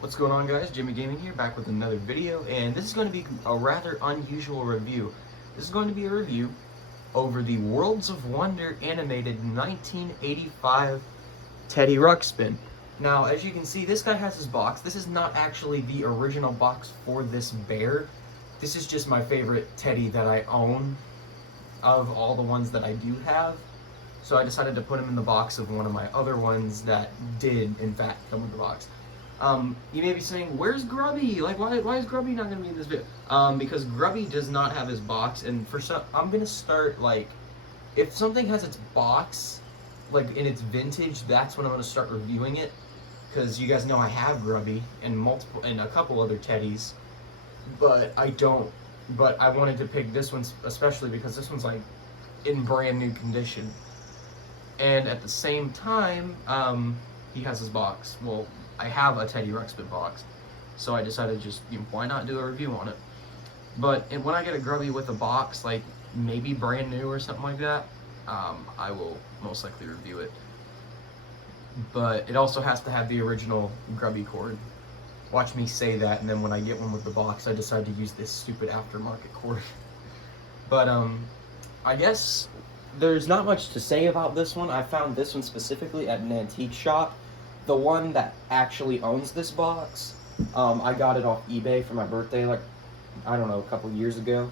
What's going on, guys? Jimmy Gaming here, back with another video, and this is going to be a rather unusual review. This is going to be a review over the Worlds of Wonder animated 1985 Teddy Ruxpin. Now, as you can see, this guy has his box. This is not actually the original box for this bear. This is just my favorite Teddy that I own of all the ones that I do have. So I decided to put him in the box of one of my other ones that did, in fact, come with the box. You may be saying, where's Grubby? Like, why is Grubby not going to be in this video? Because Grubby does not have his box, and for some, I'm going to start, like, if something has its box, like, in its vintage, that's when I'm going to start reviewing it, because you guys know I have Grubby and a couple other Teddies, but I wanted to pick this one especially because this one's, like, in brand new condition, and at the same time, he has his box. Well, I have a Teddy Ruxpin box, so I decided just, why not do a review on it? But when I get a Grubby with a box, like maybe brand new or something like that, I will most likely review it. But it also has to have the original Grubby cord. Watch me say that, and then when I get one with the box, I decide to use this stupid aftermarket cord. But I guess there's not much to say about this one. I found this one specifically at an antique shop. The one that actually owns this box, I got it off eBay for my birthday, like, I don't know, a couple years ago.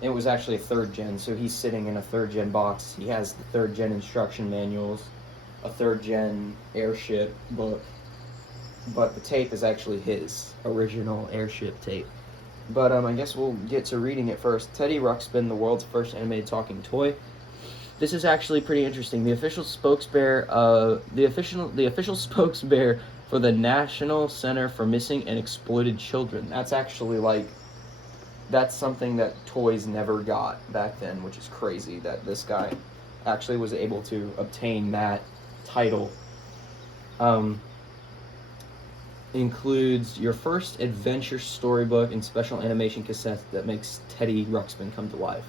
It was actually a 3rd gen, so he's sitting in a 3rd gen box. He has the 3rd gen instruction manuals, a 3rd gen airship book, but the tape is actually his original airship tape. But I guess we'll get to reading it first. Teddy Ruxpin, the world's first animated talking toy. This is actually pretty interesting. The official spokesbear for the National Center for Missing and Exploited Children. That's actually that's something that toys never got back then, which is crazy that this guy actually was able to obtain that title. Includes your first adventure storybook and special animation cassette that makes Teddy Ruxpin come to life.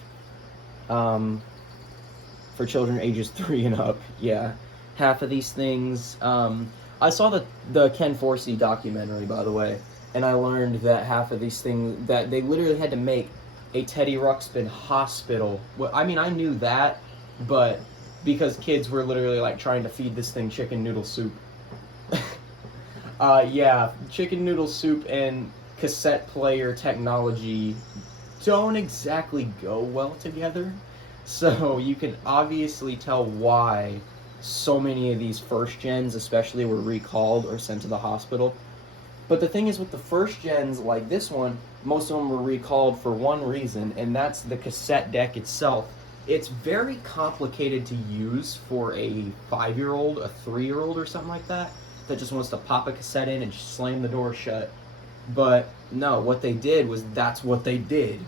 For children ages 3 and up, yeah. Half of these things, I saw the Ken Forsey documentary, by the way, and I learned that half of these things, that they literally had to make a Teddy Ruxpin hospital. Well, I mean, I knew that, but because kids were literally, like, trying to feed this thing chicken noodle soup. Yeah, chicken noodle soup and cassette player technology don't exactly go well together. So you can obviously tell why so many of these first gens especially were recalled or sent to the hospital. But the thing is, with the first gens like this one, most of them were recalled for one reason, and that's the cassette deck itself. It's very complicated to use for a 5-year-old, a 3-year-old or something like that just wants to pop a cassette in and slam the door shut. But no, what they did was, that's what they did.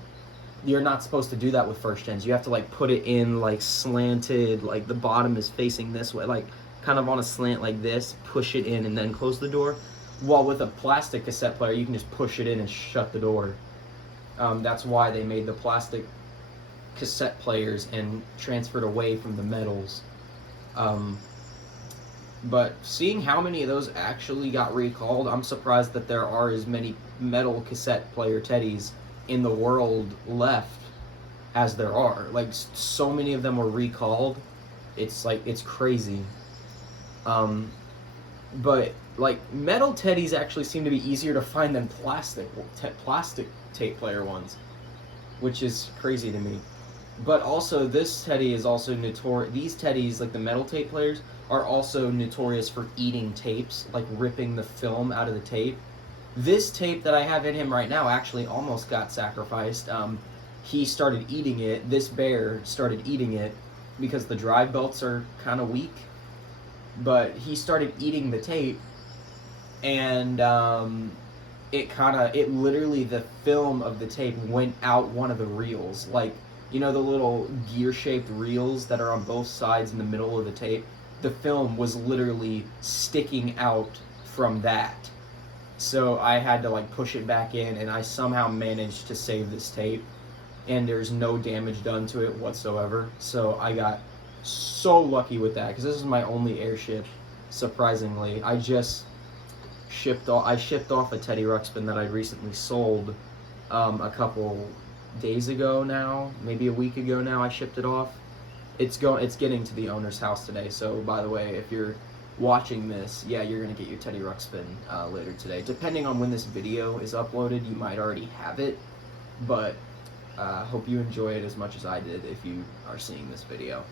You're not supposed to do that with first gens. You have to, like, put it in, like, slanted, like the bottom is facing this way, like kind of on a slant like this, push it in and then close the door. While with a plastic cassette player, you can just push it in and shut the door. That's why they made the plastic cassette players and transferred away from the metals. But seeing how many of those actually got recalled, I'm surprised that there are as many metal cassette player Teddies in the world left as there are. Like, so many of them were recalled. It's like, it's crazy. But like, metal Teddies actually seem to be easier to find than plastic tape player ones, which is crazy to me. But also, this Teddy is also notorious. These Teddies, like the metal tape players, are also notorious for eating tapes, like ripping the film out of the tape. This tape that I have in him right now actually almost got sacrificed. He started eating it. This bear started eating it because the drive belts are kind of weak. But he started eating the tape, and it literally, the film of the tape went out one of the reels. Like, you know the little gear-shaped reels that are on both sides in the middle of the tape? The film was literally sticking out from that. So I had to, like, push it back in, and I somehow managed to save this tape, and there's no damage done to it whatsoever. So I got so lucky with that, because this is my only airship, surprisingly. I shipped off a Teddy Ruxpin that I recently sold a couple days ago now, maybe a week ago now. I shipped it off. It's getting to the owner's house today. So by the way, if you're watching this, yeah, you're gonna get your Teddy Ruxpin later today. Depending on when this video is uploaded, you might already have it, but hope you enjoy it as much as I did if you are seeing this video.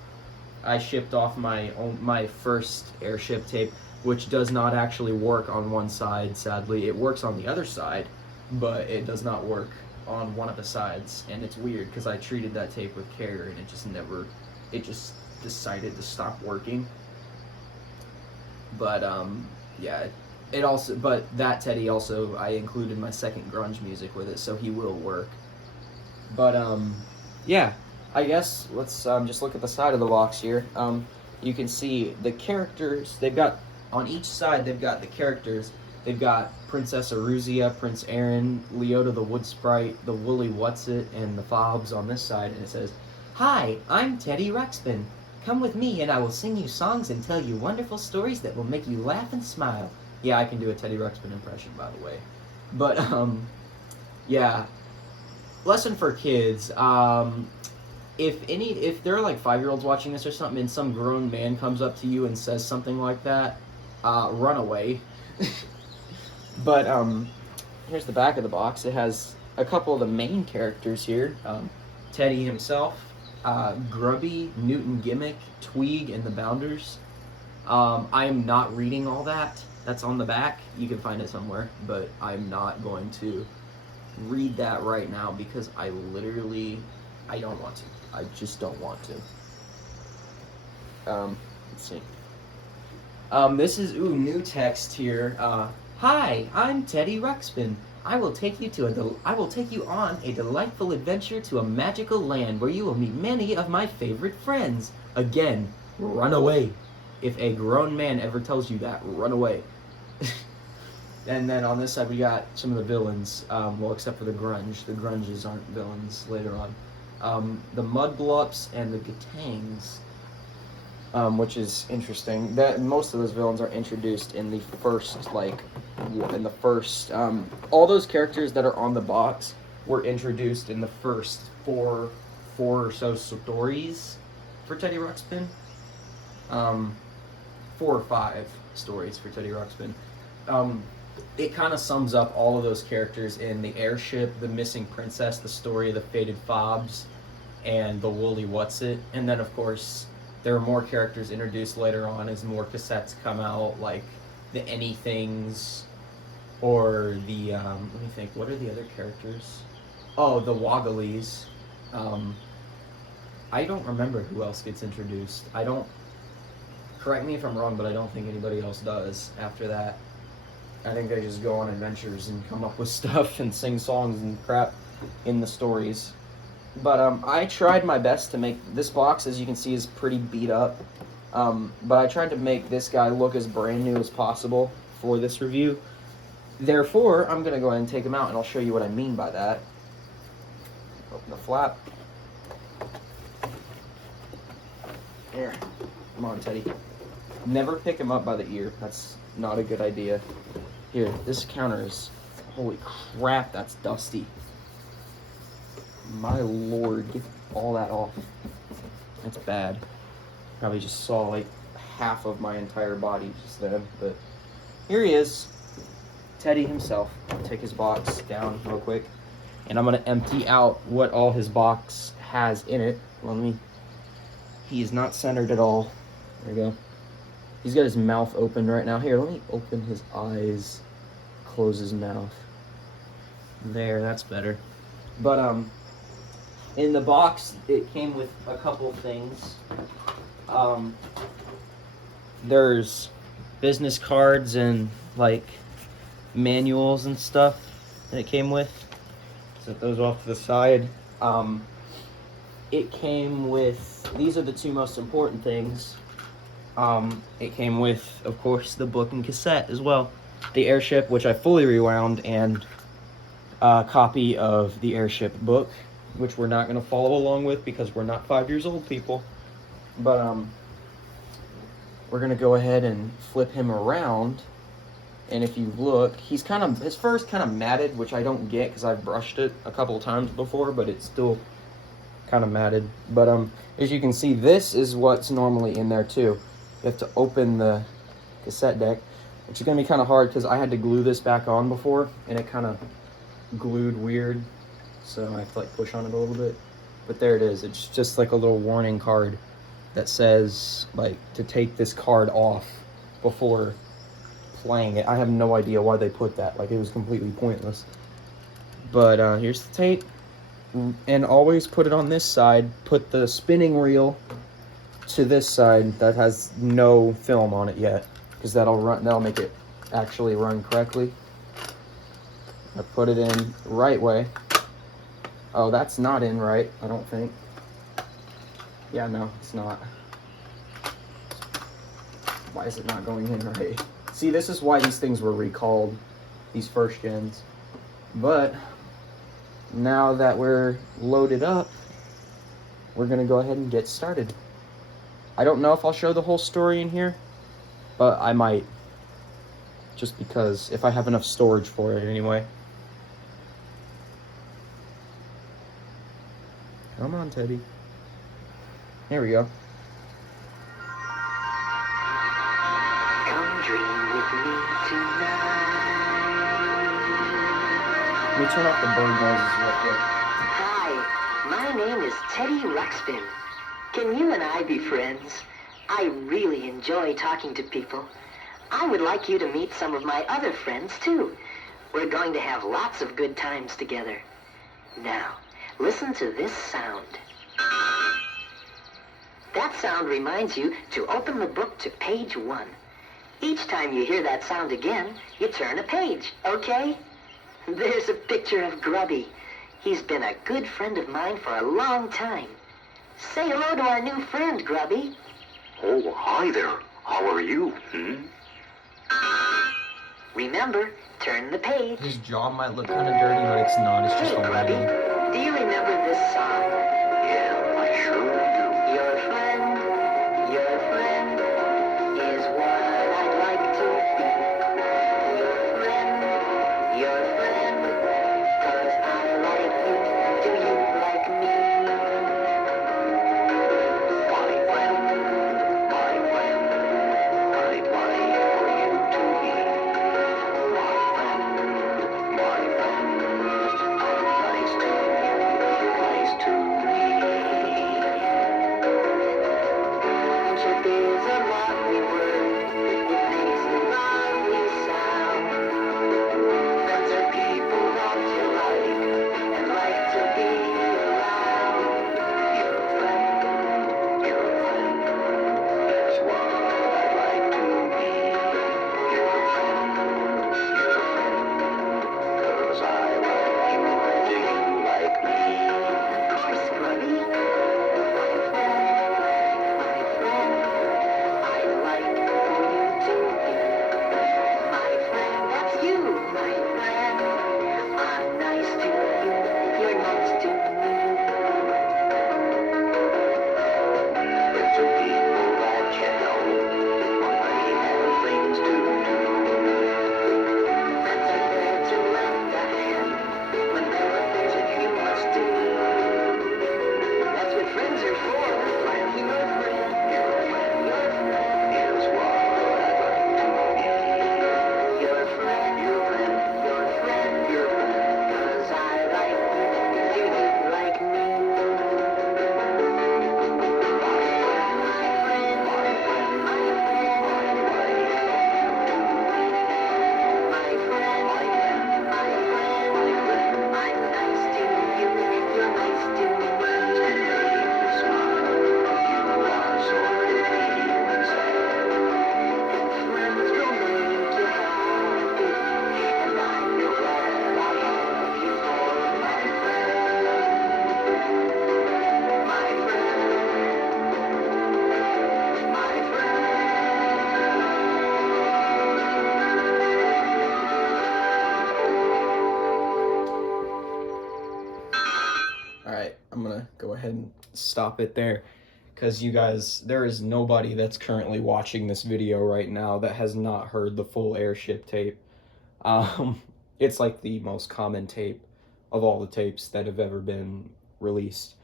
I shipped off my first airship tape, which does not actually work on one side, sadly. It works on the other side, but it does not work on one of the sides, and it's weird because I treated that tape with care and it just decided to stop working. But yeah, but that Teddy also, I included my second grunge music with it, so he will work. But yeah, I guess let's just look at the side of the box here. You can see the characters. They've got, on each side, they've got the characters. They've got Princess Eruzia, Prince Aaron, Leota the Wood Sprite, the Woolly Whatsit, and the Fobs on this side, and it says, "Hi, I'm Teddy Ruxpin. Come with me and I will sing you songs and tell you wonderful stories that will make you laugh and smile." Yeah, I can do a Teddy Ruxpin impression, by the way. But, yeah. Lesson for kids. If there are like 5-year-olds watching this or something and some grown man comes up to you and says something like that, run away. But, here's the back of the box. It has a couple of the main characters here. Teddy himself, Grubby, Newton Gimmick, Tweeg, and the Bounders. I am not reading all that. That's on the back. You can find it somewhere, but I'm not going to read that right now because I don't want to. I just don't want to. Let's see. This is, new text here. "Hi, I'm Teddy Ruxpin. I will take you on a delightful adventure to a magical land where you will meet many of my favorite friends. Again, run away. If a grown man ever tells you that, run away." And then on this side we got some of the villains, well, except for the grunge. The grunges aren't villains later on. The Mudblups and the Gatangs, which is interesting. That most of those villains are introduced in the first, all those characters that are on the box were introduced in the first four or so stories for Teddy Ruxpin. 4 or 5 stories for Teddy Ruxpin. It kind of sums up all of those characters in the airship, the missing princess, the story of the faded fobs, and the woolly whatsit. And then, of course, there are more characters introduced later on as more cassettes come out, like the Anythings, or the, let me think, what are the other characters? Oh, the Woggalies. I don't remember who else gets introduced. Correct me if I'm wrong, but I don't think anybody else does after that. I think they just go on adventures and come up with stuff and sing songs and crap in the stories. But I tried my best to make this box, as you can see, is pretty beat up. But I tried to make this guy look as brand new as possible for this review. Therefore, I'm going to go ahead and take him out, and I'll show you what I mean by that. Open the flap. Here. Come on, Teddy. Never pick him up by the ear. That's not a good idea. Here, this counter is... Holy crap, that's dusty. My lord, get all that off. That's bad. Probably just saw like half of my entire body just then. But here he is. Teddy himself. I'll take his box down real quick. And I'm going to empty out what all his box has in it. He is not centered at all. There we go. He's got his mouth open right now. Here, let me open his eyes. Close his mouth. There, that's better. But, in the box, it came with a couple things. There's business cards and, like, manuals and stuff that it came with. Set those off to the side. It came with, these are the two most important things. It came with, of course, the book and cassette as well. The airship, which I fully rewound, and a copy of the airship book, which we're not going to follow along with because we're not 5 years old, people. But we're going to go ahead and flip him around And if you look, his fur's kind of matted, which I don't get because I've brushed it a couple of times before, but it's still kind of matted. But as you can see, this is what's normally in there too. You have to open the cassette deck, which is going to be kind of hard because I had to glue this back on before, and it kind of glued weird, so I have to like push on it a little bit. But there it is. It's just like a little warning card that says like to take this card off before playing it. I have no idea why they put that. Like, it was completely pointless. But here's the tape, and always put it on this side. Put the spinning reel to this side that has no film on it yet, because that'll make it actually run correctly. I put it in right way. Oh, that's not in right, I don't think. Yeah, no, it's not. Why is it not going in right? See, this is why these things were recalled, these first gens. But now that we're loaded up, we're gonna go ahead and get started. I don't know if I'll show the whole story in here, but I might. Just because, if I have enough storage for it anyway. Come on, Teddy. There we go. Come dream with me tonight. Let me turn off the bird noises real quick. Hi, my name is Teddy Ruxpin. Can you and I be friends? I really enjoy talking to people. I would like you to meet some of my other friends, too. We're going to have lots of good times together. Now, listen to this sound. That sound reminds you to open the book to page 1. Each time you hear that sound again, you turn a page, okay? There's a picture of Grubby. He's been a good friend of mine for a long time. Say hello to our new friend, Grubby. Oh, hi there. How are you? Remember, turn the page. His jaw might look kind of dirty, but it's not. It's just Hey, a Grubby, writing. do you remember this song? Yeah, I sure do. Your friend is what I'd like to be. Your friend, 'cause I like you. Do you like me? My friend, I'd like for you to be. My friend, I'm nice to you, you're nice to me. Friendship is a lovely word. It makes a lovely sound. Friends are people that you like and like to be around. Your friend is what I'd like to be. Your friend, 'cause I like you, do you like me? Of course, Grubby. My friend, I'd like for you to be. My friend, that's you, my friend. I'm nice to you, you're nice to me. Friends are people that you know when they have things to do. Friends are there to lend a hand when there are things that you must do. That's what friends are for. Friends, your friend. Here's what I'd like to be. Your friend, 'cause I like you, do you like me? My friend, I'd like you to be. my friend, I'm nice to you, you're nice to me. Smile, you are sort of feeling sad. Friends will make you happy, and I'm real glad I have you for my friend. My friend. Alright, I'm gonna go ahead and stop it there. because you guys, there is nobody that's currently watching this video right now that has not heard the full Airship tape. It's like the most common tape of all the tapes that have ever been released.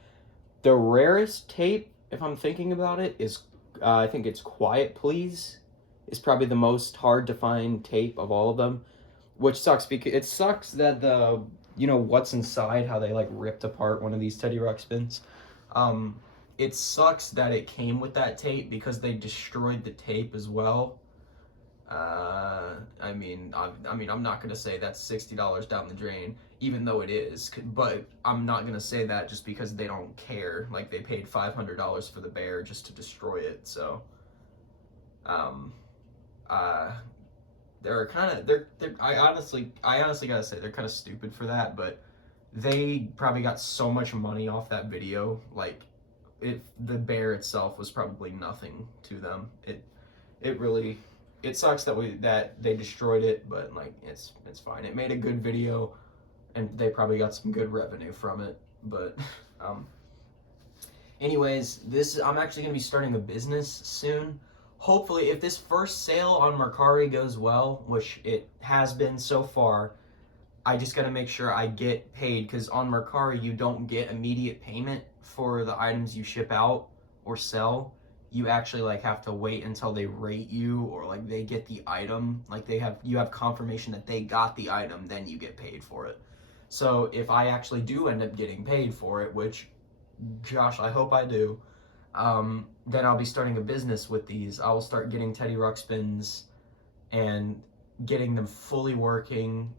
The rarest tape, if I'm thinking about it, is I think it's Quiet Please. It's probably the most hard to find tape of all of them, which sucks because it sucks that the, you know, what's inside, how they like ripped apart one of these Teddy Ruxpins. It sucks that it came with that tape because they destroyed the tape as well. I mean, I'm not gonna say that's $60 down the drain, even though it is. But I'm not gonna say that just because they don't care. Like, they paid $500 for the bear just to destroy it. So, they're kind of I honestly gotta say they're kind of stupid for that. But they probably got so much money off that video. Like, the bear itself was probably nothing to them. It really. It sucks that they destroyed it, but like it's fine. It made a good video, and they probably got some good revenue from it. But anyways, I'm actually gonna be starting a business soon. Hopefully, if this first sale on Mercari goes well, which it has been so far, I just gotta make sure I get paid, because on Mercari you don't get immediate payment for the items you ship out or sell. You actually like have to wait until they rate you, or like they get the item, like you have confirmation that they got the item, then you get paid for it. So if I actually do end up getting paid for it, which, gosh, I hope I do, then I'll be starting a business with these. I will start getting Teddy Ruxpins and getting them fully working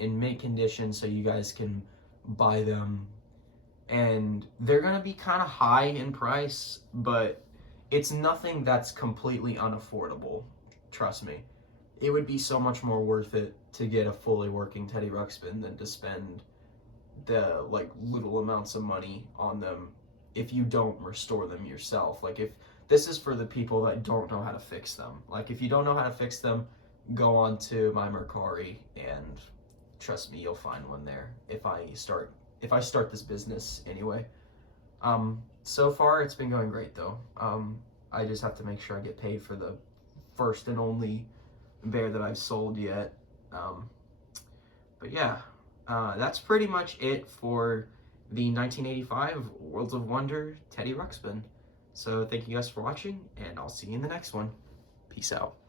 in mint condition so you guys can buy them. And they're gonna be kind of high in price, but it's nothing that's completely unaffordable. Trust me. It would be so much more worth it to get a fully working Teddy Ruxpin than to spend the like little amounts of money on them if you don't restore them yourself. Like, if this is for the people that don't know how to fix them. Like, if you don't know how to fix them, go on to my Mercari, and trust me, you'll find one there if I start this business anyway. So far it's been going great though. I just have to make sure I get paid for the first and only bear that I've sold yet. But yeah, that's pretty much it for the 1985 Worlds of Wonder Teddy Ruxpin. So thank you guys for watching, and I'll see you in the next one. Peace out.